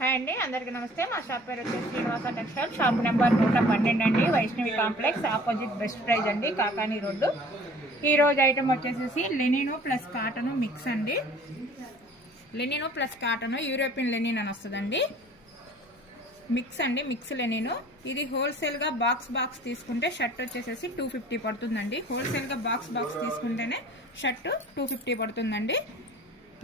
Hi అండి, అందరికీ నమస్తే. మా షాప్ పేరు వచ్చేసి శ్రీనివాస టెక్స్టైల్, షాప్ నెంబర్ 112 అండి, Vaishnavi complex opposite best price అండి, కాకాని రోడ్డు. ఈ రోజు ఐటమ్ వచ్చేసి లెనిన్ ప్లస్ కాటన్ మిక్స్ అండి. Linen plus cotton European linen అని వస్తుందండి. మిక్స్ అండి, మిక్స్ లెనిన్. ఇది హోల్సేల్ గా బాక్స్ తీసుకుంటే షర్ట్ వచ్చేసి 250 పడుతుందండి. హోల్సేల్ గా బాక్స్ తీసుకుంటేనే షర్ట్ 250 పడుతుందండి.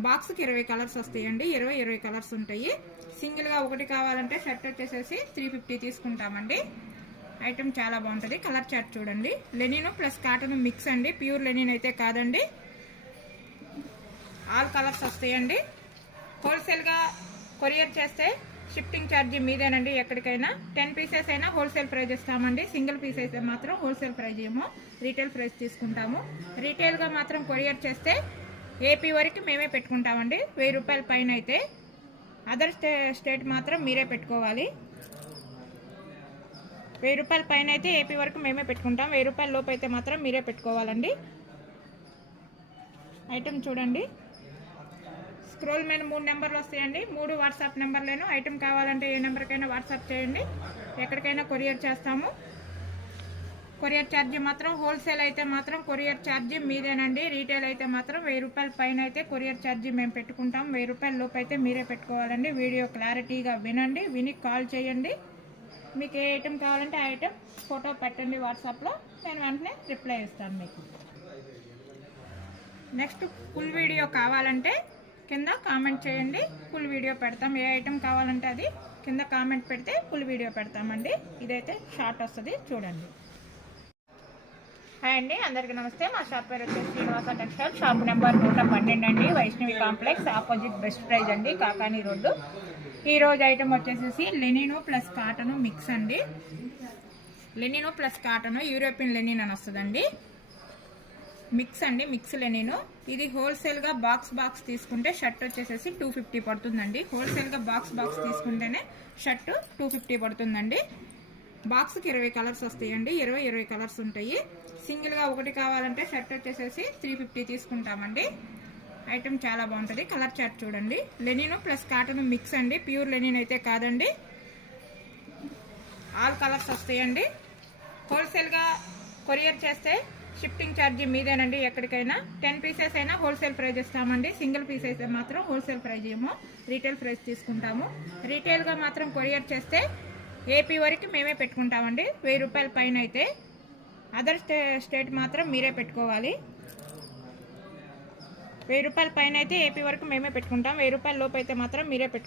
బాక్స్ కి 20 కలర్స్ వస్తాయండి. 20 కలర్స్ ఉంటాయి. సింగిల్ గా ఒకటి కావాలంటే షర్ట్ వచ్చేసి 350 తీసుకుంటామండి. ఐటమ్ చాలా బాగుంటుంది. కలర్ చార్ట్ చూడండి. లెనిన్ ప్లస్ కాటన్ మిక్స్ అండి. ప్యూర్ లెనిన్ అయితే కాదండి. ఆల్ కలర్స్ వస్తాయండి. హోల్సేల్ గా కొరియర్ చేస్తే షిఫ్టింగ్ ఛార్జీ మీదేనండి. ఎక్కడికైనా 10 పీసెస్ అయినా హోల్సేల్ ప్రైస్ ఇస్తామండి. సింగిల్ పీస్ అయితే మాత్రం హోల్సేల్ ప్రైజ్ ఏమో రీటైల్ ప్రైస్ తీసుకుంటాము. రీటైల్ గా మాత్రం కొరియర్ చేస్తే ఏపీ వరకు మేమే పెట్టుకుంటామండి. 1000 రూపాయల పైన అయితే. అదర్ స్టేట్ మాత్రం మీరే పెట్టుకోవాలి. 1000 రూపాయల పైన అయితే ఏపీ వరకు మేమే పెట్టుకుంటాం. 1000 రూపాయల లోపు అయితే మాత్రం మీరే పెట్టుకోవాలండి. ఐటమ్ చూడండి. స్క్రోల్ మీద 3 నెంబర్లు వస్తాయండి. 3 వాట్సాప్ నెంబర్లేను. ఐటమ్ కావాలంటే ఏ నెంబర్కైనా వాట్సాప్ చేయండి. ఎక్కడికైనా కొరియర్ చేస్తాము. కొరియర్ ఛార్జీ మాత్రం హోల్సేల్ అయితే మాత్రం కొరియర్ ఛార్జీ మీదేనండి. రీటైల్ అయితే మాత్రం 1000 రూపాయల పైన అయితే కొరియర్ ఛార్జీ మేము పెట్టుకుంటాం. 1000 రూపాయల లోపు అయితే మీరే పెట్టుకోవాలండి. వీడియో క్లారిటీగా వినండి. విని కాల్ చేయండి. మీకు ఏ ఐటమ్ కావాలంటే ఆ ఐటమ్ ఫోటో పెట్టండి వాట్సాప్లో. నేను వెంటనే రిప్లై ఇస్తాను మీకు. నెక్స్ట్ ఫుల్ వీడియో కావాలంటే కింద కామెంట్ చేయండి. ఫుల్ వీడియో పెడతాం. ఏ ఐటమ్ కావాలంటే అది కింద కామెంట్ పెడితే ఫుల్ వీడియో పెడతామండి. ఇదైతే షార్ట్ వస్తుంది, చూడండి. హాయ్ అండి, అందరికీ నమస్తే. మా షాప్ పేరు వచ్చేసి శ్రీనివాస టెక్స్టైల్, షాప్ నెంబర్ 112 అండి, Vaishnavi complex opposite best price అండి, కాకాని రోడ్డు. ఈ రోజు ఐటమ్ వచ్చేసి లెనిన్ ప్లస్ కాటన్ మిక్స్ అండి. Linen plus cotton European linen అని వస్తుందండి. మిక్స్ అండి, మిక్స్ లెనిన్. ఇది హోల్సేల్ గా బాక్స్ తీసుకుంటే షర్ట్ వచ్చేసి 250 పడుతుందండి. హోల్సేల్ గా బాక్స్ తీసుకుంటేనే షర్ట్ 250 పడుతుందండి. బాక్స్ కి 20 కలర్స్ వస్తాయండి. 20 కలర్స్ ఉంటాయి. సింగిల్ గా ఒకటి కావాలంటే షర్ట్ వచ్చేసి 350 తీసుకుంటామండి. ఐటమ్ చాలా బాగుంటుంది. కలర్ చార్ట్ చూడండి. లెనిన్ ప్లస్ కాటన్ మిక్స్ అండి. ప్యూర్ లెనిన్ అయితే కాదండి. ఆల్ కలర్స్ వస్తాయండి. హోల్సేల్ గా కొరియర్ చేస్తే షిఫ్టింగ్ ఛార్జీ మీదేనండి. ఎక్కడికైనా 10 పీసెస్ అయినా హోల్సేల్ ప్రైస్ ఇస్తామండి. సింగిల్ పీస్ అయితే మాత్రం హోల్సేల్ ప్రైస్ ఏమో రీటైల్ ప్రైస్ తీసుకుంటాము. రీటైల్ గా మాత్రం కొరియర్ చేస్తే ఏపీ వరకు మేమే పెట్టుకుంటామండి. 1000 రూపాయల పైన అయితే. అదర్ స్టేట్ మాత్రం మీరే పెట్టుకోవాలి. 1000 రూపాయల పైన అయితే ఏపీ వరకు మేమే పెట్టుకుంటాం. 1000 రూపాయల లోపు అయితే మాత్రం మీరే